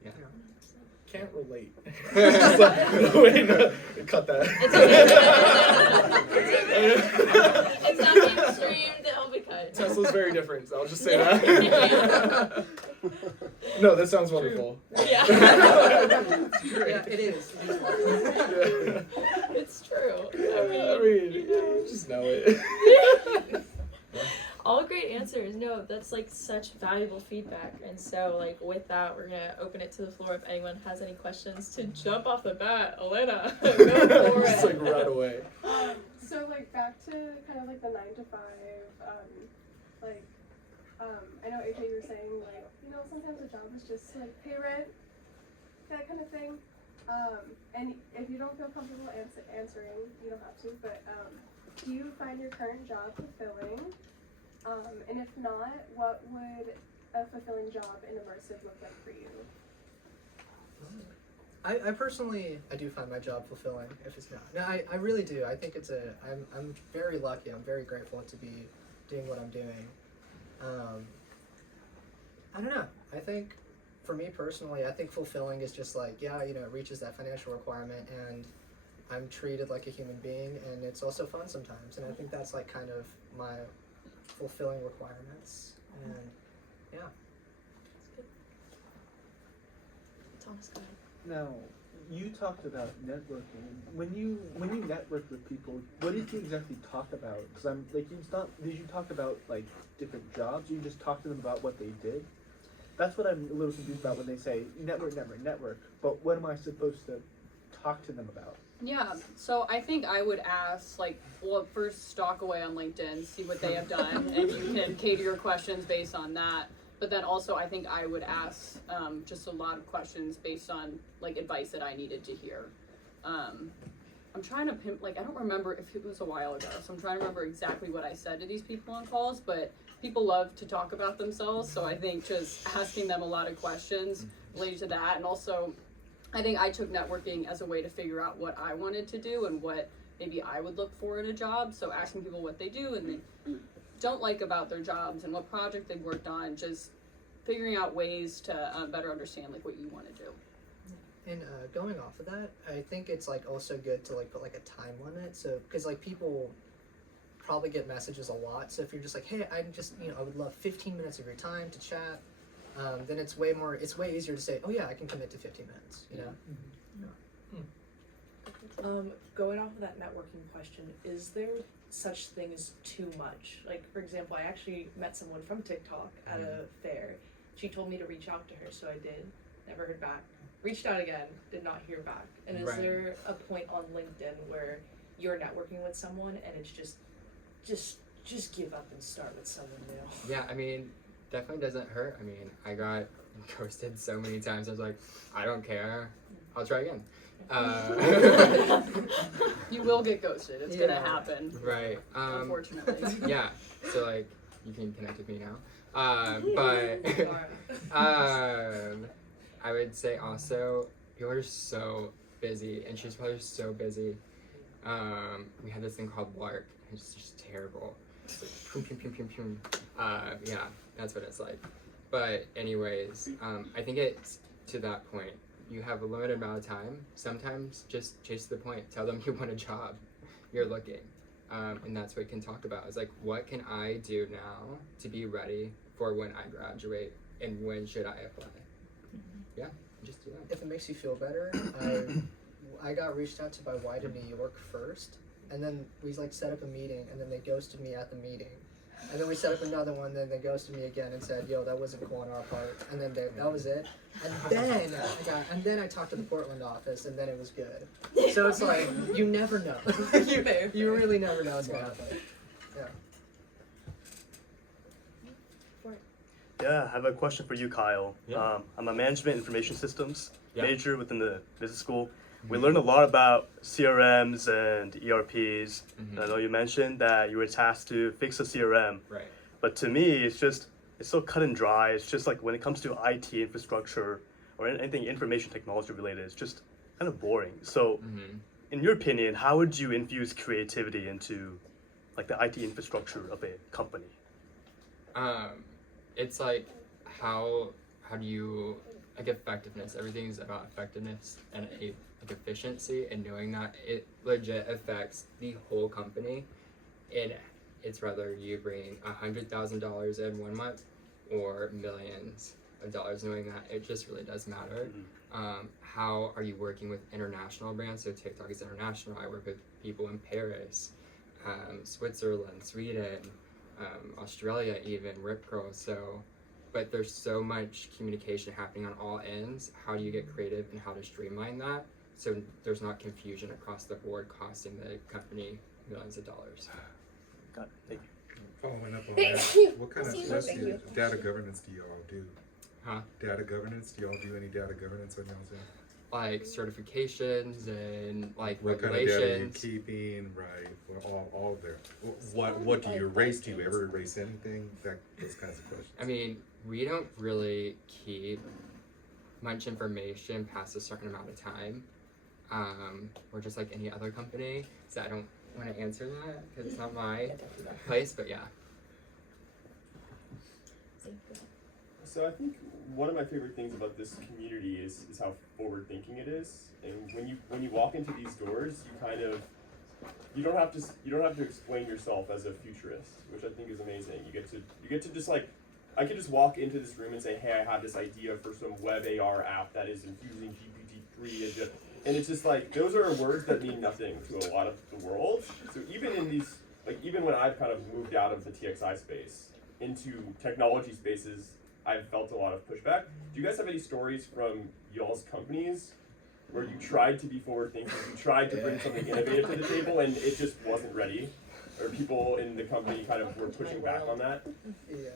Yeah. Can't relate. Wait, no, cut that. It's not being streamed, it'll be cut. Tesla's very different, so I'll just say that. No, that sounds wonderful. Yeah. Yeah, it is. It's true. I mean, you just know it. All great answers. No, that's like such valuable feedback. And so like with that, we're gonna open it to the floor if anyone has any questions to jump off the bat. Elena, go for Just it. like right away. So like back to kind of like the 9 to 5, I know AJ, you were saying like, sometimes a job is just like pay rent, that kind of thing. And if you don't feel comfortable answering, you don't have to, but do you find your current job fulfilling? And if not, what would a fulfilling job in immersive look like for you? I personally, I do find my job fulfilling if it's not. No, I really do. I think I'm very lucky. I'm very grateful to be doing what I'm doing. I don't know. I think for me personally, I think fulfilling is just like, it reaches that financial requirement and I'm treated like a human being and it's also fun sometimes. And I think that's like kind of my fulfilling requirements. And yeah. Thomas, go ahead. Now, you talked about networking. When you network with people, what did you exactly talk about? Because I'm like, did you talk about like different jobs? Or you just talk to them about what they did? That's what I'm a little confused about when they say network. But what am I supposed to talk to them about? Yeah, so I think I would ask, first stalk away on LinkedIn, see what they have done, and you can cater your questions based on that. But then also I think I would ask just a lot of questions based on advice that I needed to hear. I'm trying to I don't remember if it was a while ago, so I'm trying to remember exactly what I said to these people on calls, but people love to talk about themselves, so I think just asking them a lot of questions related to that, and also I think I took networking as a way to figure out what I wanted to do and what maybe I would look for in a job, so asking people what they do and they don't like about their jobs and what project they've worked on, just figuring out ways to better understand what you want to do. And going off of that, I think it's also good to put a time limit. So because people probably get messages a lot. So if you're just hey, I would love 15 minutes of your time to chat. Then it's way easier to say, oh yeah, I can commit to 15 minutes. You know. Going off of that networking question, is there such thing as too much? For example, I actually met someone from TikTok at a fair. She told me to reach out to her, so I did. Never heard back. Reached out again, did not hear back. And is there a point on LinkedIn where you're networking with someone and it's just give up and start with someone new? Yeah, I mean, definitely doesn't hurt. I mean, I got ghosted so many times. I was like, I don't care. I'll try again. You will get ghosted. It's gonna Yeah. happen. Right. Unfortunately. Yeah. So like, you can connect with me now. But I would say also, people are so busy, and she's probably so busy. We had this thing called Lark. It's just terrible. It's like, pum, pum, pum, pum, pum. Yeah, that's what it's like. But anyways, I think it's to that point. You have a limited amount of time. Sometimes just chase the point. Tell them you want a job. You're looking. And that's what we can talk about. Is like, what can I do now to be ready for when I graduate, and when should I apply? Yeah, just do that. If it makes you feel better, I got reached out to by White in New York first, and then we like set up a meeting, and then they ghosted me at the meeting. And then we set up another one, then they ghosted me again and said, "Yo, that wasn't cool on our part." And then that was it. And then I talked to the Portland office, and then it was good. So it's like you never know. you really never know what's gonna happen. Yeah. Yeah, I have a question for you, Kyle. Yeah. I'm a management information systems Yeah. major within the business school. We learned a lot about CRMs and ERPs. Mhm. I know you mentioned that you were tasked to fix a CRM, Right. but to me, it's so cut and dry. It's just like when it comes to IT infrastructure or anything information technology related, it's just kind of boring. So, Mm-hmm. in your opinion, how would you infuse creativity into like the IT infrastructure of a company? It's like, how do you, like, effectiveness. Everything's about effectiveness and like efficiency, and knowing that it legit affects the whole company. And it's whether you bring $100,000 in 1 month or millions of dollars, knowing that it just really does matter. How are you working with international brands? So TikTok is international. I work with people in Paris, Switzerland, Sweden, Australia, even Rip Curl. So, but there's so much communication happening on all ends. How do you get creative and how to streamline that so there's not confusion across the board, costing the company millions of dollars? Got it. Thank you. Following up on that, what kind of Thank stuff you. data governance do you all do? Huh? Data governance? Do y'all do any data governance on y'all's end? Like certifications and like What kind of data are you regulations. keeping, right? Well, all there. What do you erase? Do you ever erase anything? Those kinds of questions. I mean, we don't really keep much information past a certain amount of time. We're just like any other company, so I don't want to answer that because it's not my place, but yeah. So I think one of my favorite things about this community is how forward thinking it is. And when you walk into these doors, you don't have to explain yourself as a futurist, which I think is amazing. You get to just like, I could just walk into this room and say, hey, I have this idea for some web AR app that is infusing GPT-3 and it's just like, those are words that mean nothing to a lot of the world. So even in these, like even when I've kind of moved out of the TXI space into technology spaces, I've felt a lot of pushback. Do you guys have any stories from y'all's companies where you tried to be forward thinking, you tried to bring something innovative to the table and it just wasn't ready? Or people in the company kind of were pushing back on that? Yeah.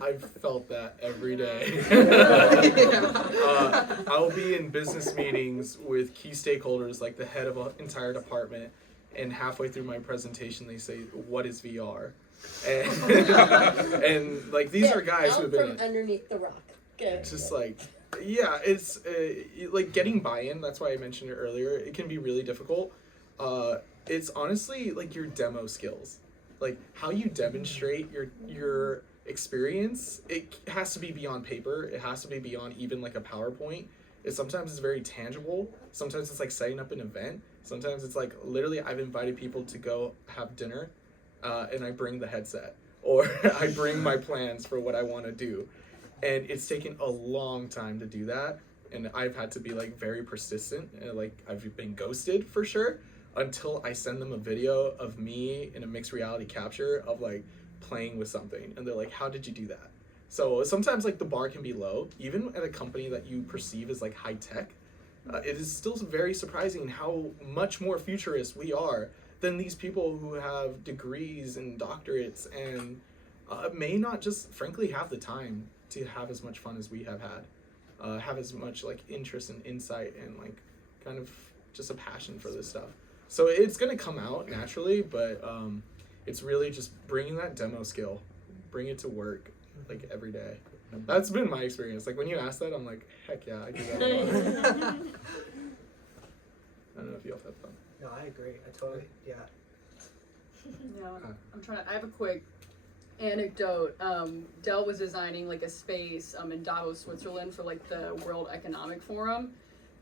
I've felt that every day. I'll be in business meetings with key stakeholders, like the head of an entire department, and halfway through my presentation, they say, "What is VR?" And like these are guys who have been from underneath the rock. Good. just like, yeah, it's like getting buy-in. That's why I mentioned it earlier. It can be really difficult. It's honestly like your demo skills, like how you demonstrate your experience. It has to be beyond paper. It has to be beyond even like a PowerPoint. Sometimes it's very tangible. Sometimes it's like setting up an event. Sometimes it's like literally I've invited people to go have dinner, and I bring the headset or I bring my plans for what I want to do, and it's taken a long time to do that. And I've had to be like very persistent, and like I've been ghosted for sure until I send them a video of me in a mixed reality capture of like playing with something, and they're like, how did you do that? So sometimes like the bar can be low, even at a company that you perceive as like high tech. It is still very surprising how much more futurist we are than these people who have degrees and doctorates and may not just frankly have the time to have as much fun as we have had, have as much like interest and insight and like kind of just a passion for this stuff. So it's gonna come out naturally, but it's really just bringing that demo skill, bring it to work like every day. That's been my experience. Like when you ask that, I'm like, heck yeah, I do that a lot. I don't know if you all have fun. No, I agree. I totally, yeah. Yeah, I'm trying to. I have a quick anecdote. Dell was designing like a space in Davos, Switzerland for like the World Economic Forum,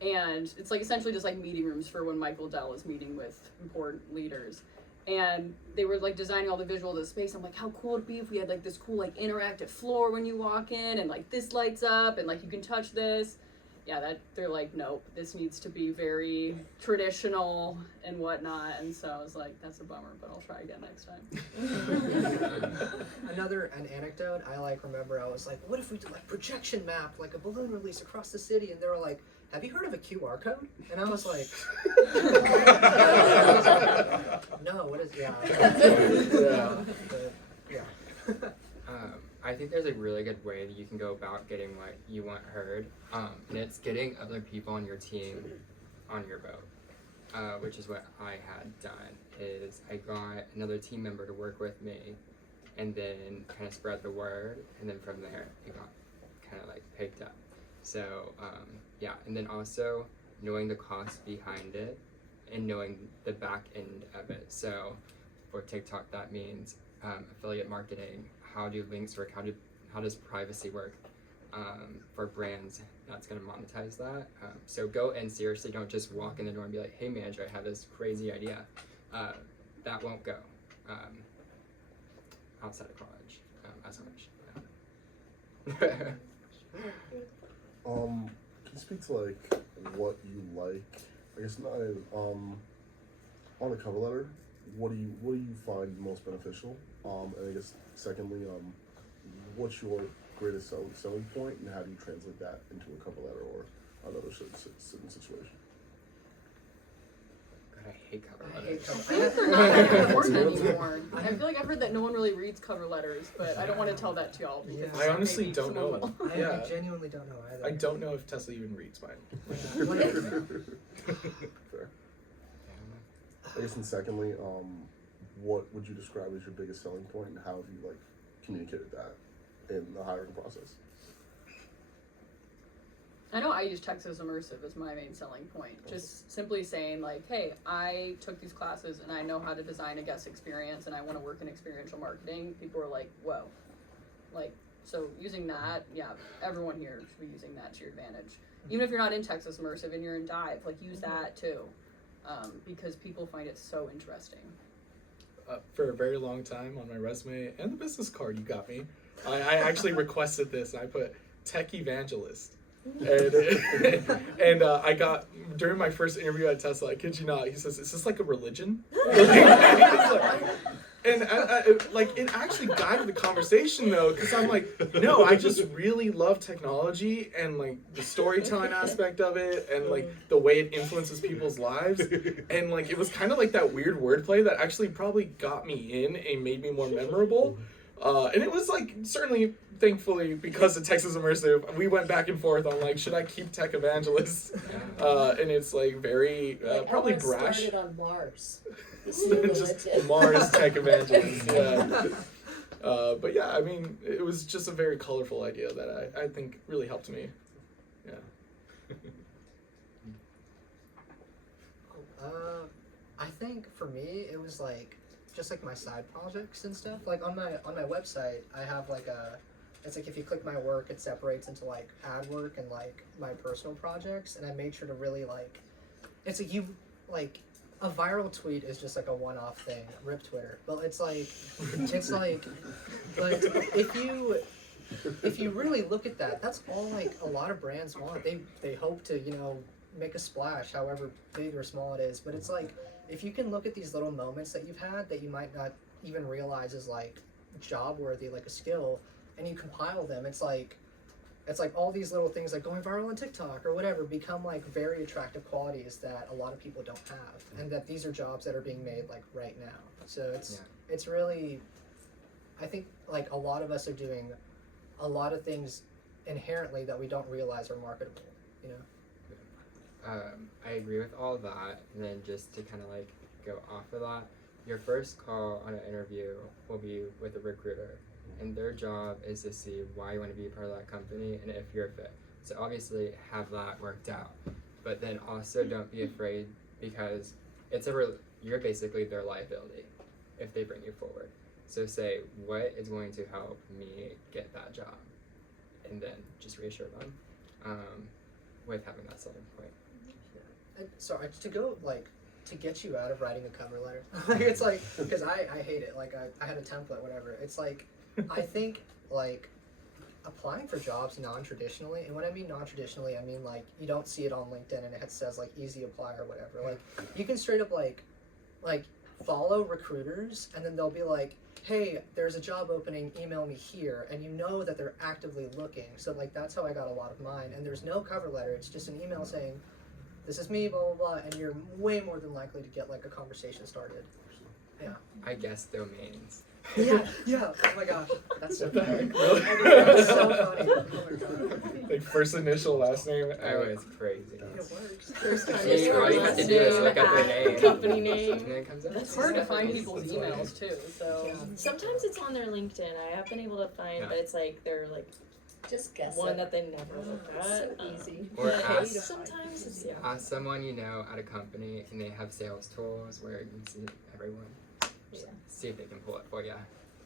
and it's like essentially just like meeting rooms for when Michael Dell is meeting with important leaders. And they were like designing all the visual of the space. I'm like, how cool it'd be if we had like this cool like interactive floor when you walk in, and like this lights up, and like you can touch this. Yeah, that they're like, nope, this needs to be very traditional and whatnot. And so I was like, that's a bummer, but I'll try again next time. An anecdote, I like remember I was like, what if we did like projection map, like a balloon release across the city? And they were like, have you heard of a QR code? And I was like, no, what is, yeah. But, yeah. I think there's a really good way that you can go about getting what you want heard, and it's getting other people on your team on your boat, which is what I had done, is I got another team member to work with me, and then kind of spread the word, and then from there it got kind of like picked up. So yeah, and then also knowing the cost behind it and knowing the back end of it. So for TikTok, that means affiliate marketing. How do links work? How does privacy work? For brands, that's going to monetize that. So go and seriously, don't just walk in the door and be like, hey manager, I have this crazy idea. That won't go outside of college as much. Can you speak to like what you like? I guess not on a cover letter. What do you find most beneficial? And I guess secondly, what's your greatest selling point, and how do you translate that into a cover letter or another certain situation? God, I hate cover I letters. hate cover. I feel like they're not that important anymore. I feel like I've heard that no one really reads cover letters, but I don't want to tell that to y'all. Because Yeah. I honestly maybe don't someone know. will. Yeah. I genuinely don't know either. I don't know if Tesla even reads mine. Fair. I guess, and secondly, what would you describe as your biggest selling point, and how have you like communicated that in the hiring process? I know I use Texas Immersive as my main selling point. Just simply saying like, hey, I took these classes and I know how to design a guest experience and I want to work in experiential marketing. People are like, whoa. Like, so using that, yeah, everyone here should be using that to your advantage. Even if you're not in Texas Immersive and you're in Dive, like use that too. Because people find it so interesting. For a very long time on my resume and the business card you got me, I actually requested this. And I put tech evangelist. And I got, during my first interview at Tesla, I kid you not, he says, is this like a religion? And like it actually guided the conversation though, because I'm like, no, I just really love technology and like the storytelling aspect of it and like the way it influences people's lives, and like it was kind of like that weird wordplay that actually probably got me in and made me more memorable. And it was like certainly, thankfully, because of Texas Immersive, we went back and forth on like, should I keep tech evangelist? And it's like very probably Elvis brash. started on Mars. Just Mars tech evangelist, yeah. But yeah, I mean, it was just a very colorful idea that I think really helped me. Yeah. I think for me it was like just like my side projects and stuff. Like on my website, I have like it's like if you click my work, it separates into like ad work and like my personal projects, and I made sure to really like, it's like a viral tweet is just like a one-off thing. Rip Twitter. But it's like, but if you really look at that, that's all like a lot of brands want. They hope to, you know, make a splash, however big or small it is. But it's like, if you can look at these little moments that you've had that you might not even realize is like job worthy, like a skill, and you compile them, it's like all these little things like going viral on TikTok or whatever become like very attractive qualities that a lot of people don't have, and that these are jobs that are being made like right now. So it's really, I think like a lot of us are doing a lot of things inherently that we don't realize are marketable, you know? I agree with all that, and then just to kind of like go off of that, your first call on an interview will be with a recruiter, and their job is to see why you want to be a part of that company and if you're a fit. So obviously have that worked out, but then also don't be afraid, because you're basically their liability if they bring you forward. So say, what is going to help me get that job? And then just reassure them with having that selling point. And sorry, to go like to get you out of writing a cover letter. Like it's like, because I hate it. Like I had a template, whatever. It's like, I think like applying for jobs non-traditionally, and when I mean non-traditionally, I mean like you don't see it on LinkedIn and it says like easy apply or whatever. Like you can straight up like follow recruiters, and then they'll be like, hey, there's a job opening, email me here, and you know that they're actively looking. So like that's how I got a lot of mine. And there's no cover letter, it's just an email saying, this is me, blah blah blah, and you're way more than likely to get like a conversation started. Yeah. I guess domains. Yeah. Oh my gosh, that's so funny. Really? That's so funny. Oh my god. Like first initial, last name. Oh, it's crazy. It works. First time See, all you have to do is look up their name. company name. And then it comes up. It's hard to find people's emails too, so. Yeah. Sometimes it's on their LinkedIn. I have been able to find, Yeah. but it's like they're like Just guess one it. that they never look at. So easy. Or But ask- sometimes it's Ask someone you know at a company, and they have sales tools where you can see everyone. Just Yeah. see if they can pull it for you.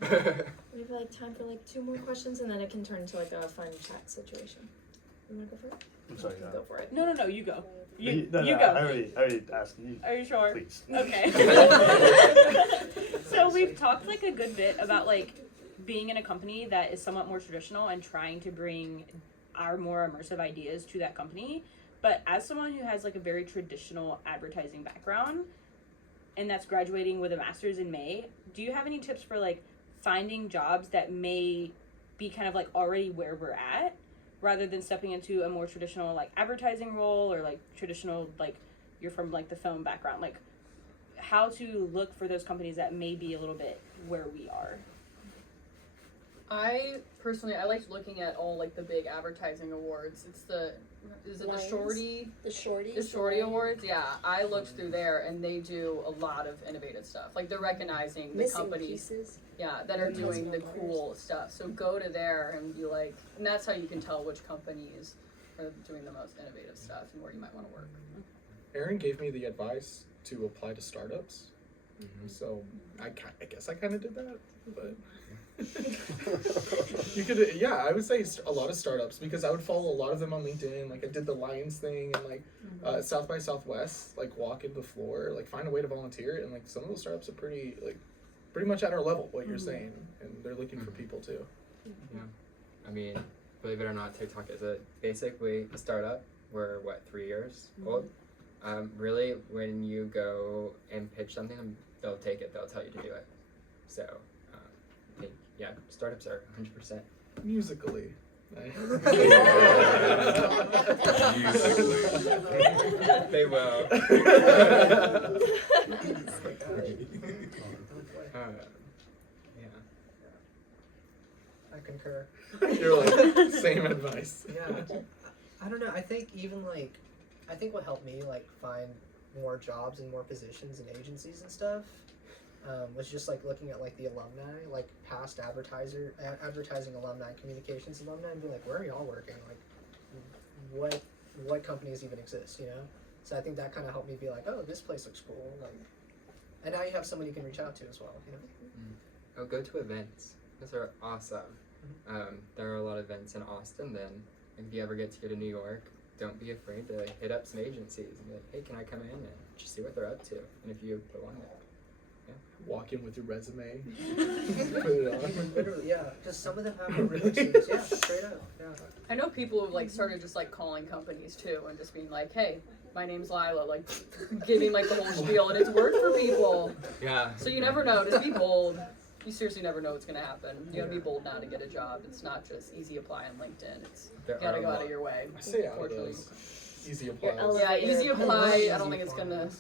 We have like time for like 2 more questions, and then it can turn into like a fun chat situation. You wanna go for it? I'm sorry. Go for it. No, you go. You No, go. I already asked you. Are you sure? Please. Okay. So we've talked like a good bit about like being in a company that is somewhat more traditional and trying to bring our more immersive ideas to that company. But as someone who has like a very traditional advertising background, and that's graduating with a master's in May, do you have any tips for like finding jobs that may be kind of like already where we're at, rather than stepping into a more traditional like advertising role, or like traditional like you're from like the film background, like how to look for those companies that may be a little bit where we are? I personally, I liked looking at all like the big advertising awards. Is it Lions? the Shorty? The shorties. The Shorty Awards, yeah. I looked through there, and they do a lot of innovative stuff. Like they're recognizing the Missing companies, pieces. yeah, that are doing the Letters. cool stuff. So go to there and be like, and that's how you can tell which companies are doing the most innovative stuff and where you might want to work. Aaron gave me the advice to apply to startups, so I guess I kind of did that, but you could, yeah, I would say a lot of startups, because I would follow a lot of them on LinkedIn. Like I did the Lions thing, and like South by Southwest, like walking the floor, like find a way to volunteer, and like some of those startups are pretty much at our level, what you're saying, and they're looking for people too. Yeah. I mean, believe it or not, TikTok is basically a startup. We're 3 years old. Really, when you go and pitch something, they'll take it. They'll tell you to do it. So, I think, yeah, startups are 100%. Musically. They will. Yeah. I concur. You're like, same advice. Yeah. I don't know. I think even like, I think what helped me like find more jobs and more positions in agencies and stuff was just like looking at like the alumni, like past advertising alumni, communications alumni, and be like, where are y'all working? Like, what companies even exist? You know. So I think that kind of helped me be like, oh, this place looks cool. Like, and now you have someone you can reach out to as well. You know. Oh, go to events. Those are awesome. There are a lot of events in Austin. Then, if you ever get to go to New York, don't be afraid to hit up some agencies and be like, hey, can I come in and just see what they're up to, and if you belong there. Walk in with your resume. Put it on. Literally, yeah. Because some of them have a real teams. Yeah, straight up. Yeah. I know people who like started just like calling companies too and just being like, hey, my name's Lila, like giving like the whole spiel, and it's worked for people. Yeah. So you never know. Just be bold. You seriously never know what's gonna happen. You gotta be bold now to get a job. It's not just easy apply on LinkedIn. It's There you gotta are a go out lot. of your way. I say out of Unfortunately. those. Easy Your applies. Yeah, elevator easy apply. pitch. I don't think it's gonna.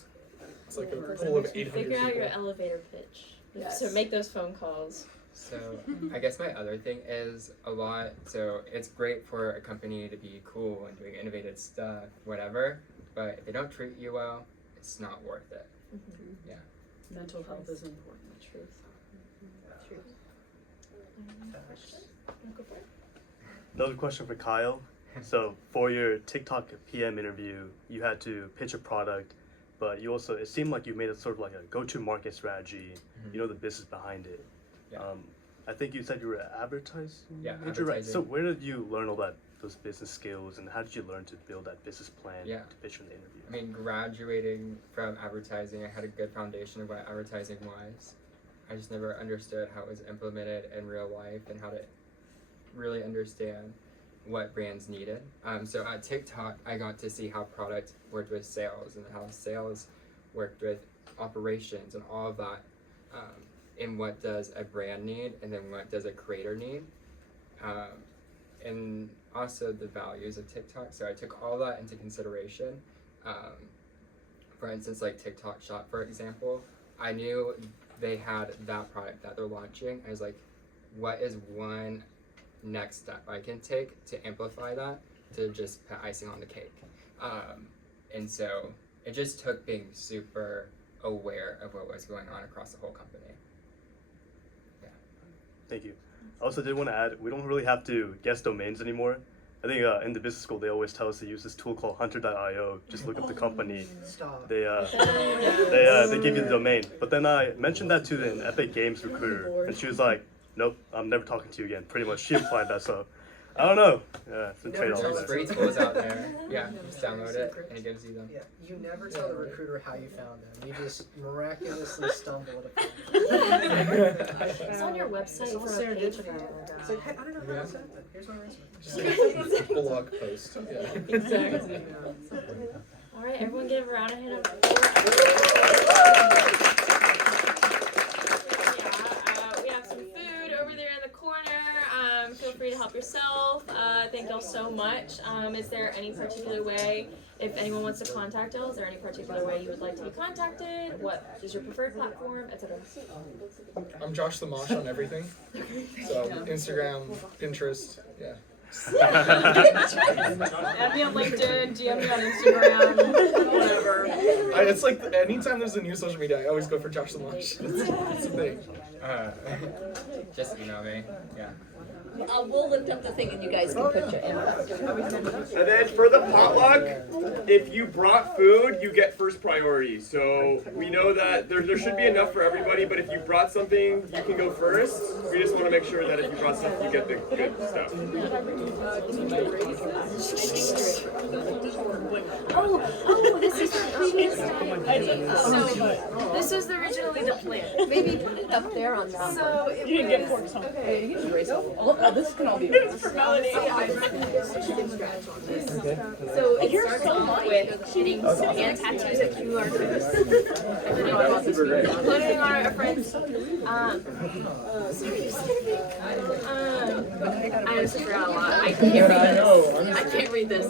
It's like a pool of 800 Figure out people. your elevator pitch. Yes. So make those phone calls. So I guess my other thing is a lot. So it's great for a company to be cool and doing innovative stuff, whatever. But if they don't treat you well, it's not worth it. Yeah. Mental health is important. Truth. Another question for Kyle. So for your TikTok PM interview, you had to pitch a product, but you also, it seemed like you made it sort of like a go-to market strategy. You know the business behind it. Yeah. I think you said you were an advertising Yeah, major, right? advertising. So where did you learn all those business skills, and how did you learn to build that business plan Yeah. to pitch in the interview? I mean, graduating from advertising, I had a good foundation of what advertising was. I just never understood how it was implemented in real life and how to really understand what brands needed. So at TikTok, I got to see how product worked with sales and how sales worked with operations and all of that. And what does a brand need, and then what does a creator need, and also the values of TikTok. So I took all that into consideration. For instance, like TikTok Shop, for example, I knew they had that product that they're launching. I was like, what is one next step I can take to amplify that, to just put icing on the cake? And so it just took being super aware of what was going on across the whole company. Thank you. I also did want to add, we don't really have to guess domains anymore. I think in the business school, they always tell us to use this tool called hunter.io. Just look up the company. Stop. They give you the domain. But then I mentioned that to an Epic Games recruiter, and she was like, nope, I'm never talking to you again. Pretty much, she applied that, so I don't know. Yeah, it's a trade-off. There's free tools out there. Yeah, just download it and it gives you them. Yeah, you never tell the recruiter how you found them. You just miraculously stumbled upon them. It's on your website for a page. It's like, hey, I don't know how this happened. Here's my resume. Blog post. Yeah. Exactly. All right, everyone give a round of hand we have some food over there in the corner. Feel free to help yourself. Thank y'all so much. Is there any particular way, if anyone wants to contact y'all, is there any particular way you would like to be contacted? What is your preferred platform, etc.? I'm Josh the Mosh on everything. So Instagram, Pinterest, yeah. Add me on LinkedIn, DM me on Instagram, whatever. It's like anytime there's a new social media, I always go for Josh the Mosh. It's a thing. Just email me. Yeah. We'll lift up the thing and you guys can put your And then for the potluck, if you brought food, you get first priority. So we know that there should be enough for everybody, but if you brought something, you can go first. We just want to make sure that if you brought stuff, you get the good stuff. Oh, this is the previous So, this was originally the plan. Maybe put it up there on top. So, it You didn't get was, pork okay. You can erase it. Oh, this can all be It's for Melanie. So it starts off with getting hand tattoos of QR codes. Including our friends. I just forgot a lot. I can't read this. I can't read this.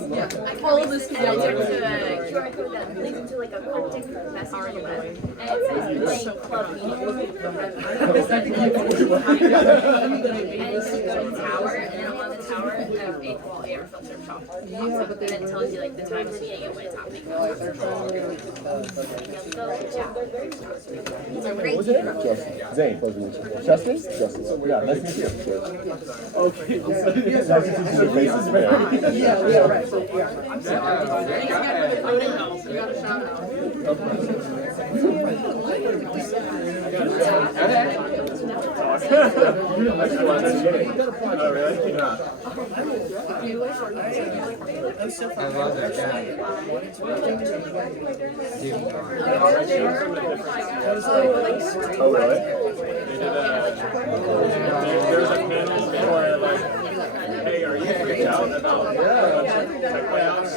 All of this is a QR code that leads into like a contact message on the web. And it says playing club meeting. And you can go to the tower, and then on the tower, you have a wall air filter shop. So then it tells you like the time of meeting and when it's happening. What was it? Justin. Zane. Justin? Justin. Yeah, nice to meet you. Okay. Nice to see your faces, man. Yeah, right. I love it, yeah. Oh, really? There's a panel for like, hey, are you freaked out about tech layouts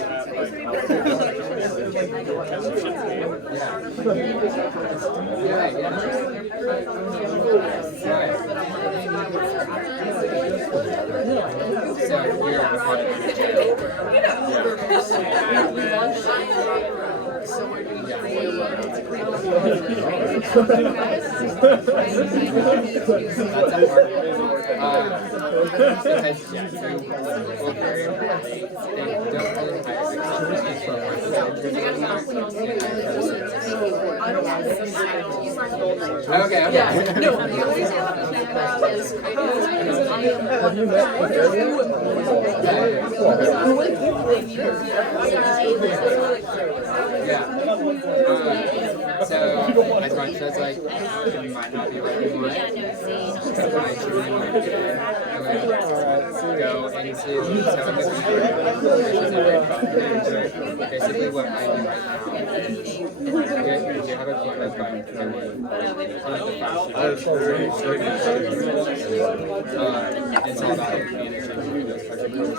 So Because yeah, so people very importantly, they don't really hire experts for Okay. Yeah. No, the only thing about is Have you met with Ariel? Yeah. So as much as like you might not be what you want, I truly want to go into so which is a very fun manager. Basically what I do right now you have a point of like it's all about managing those particular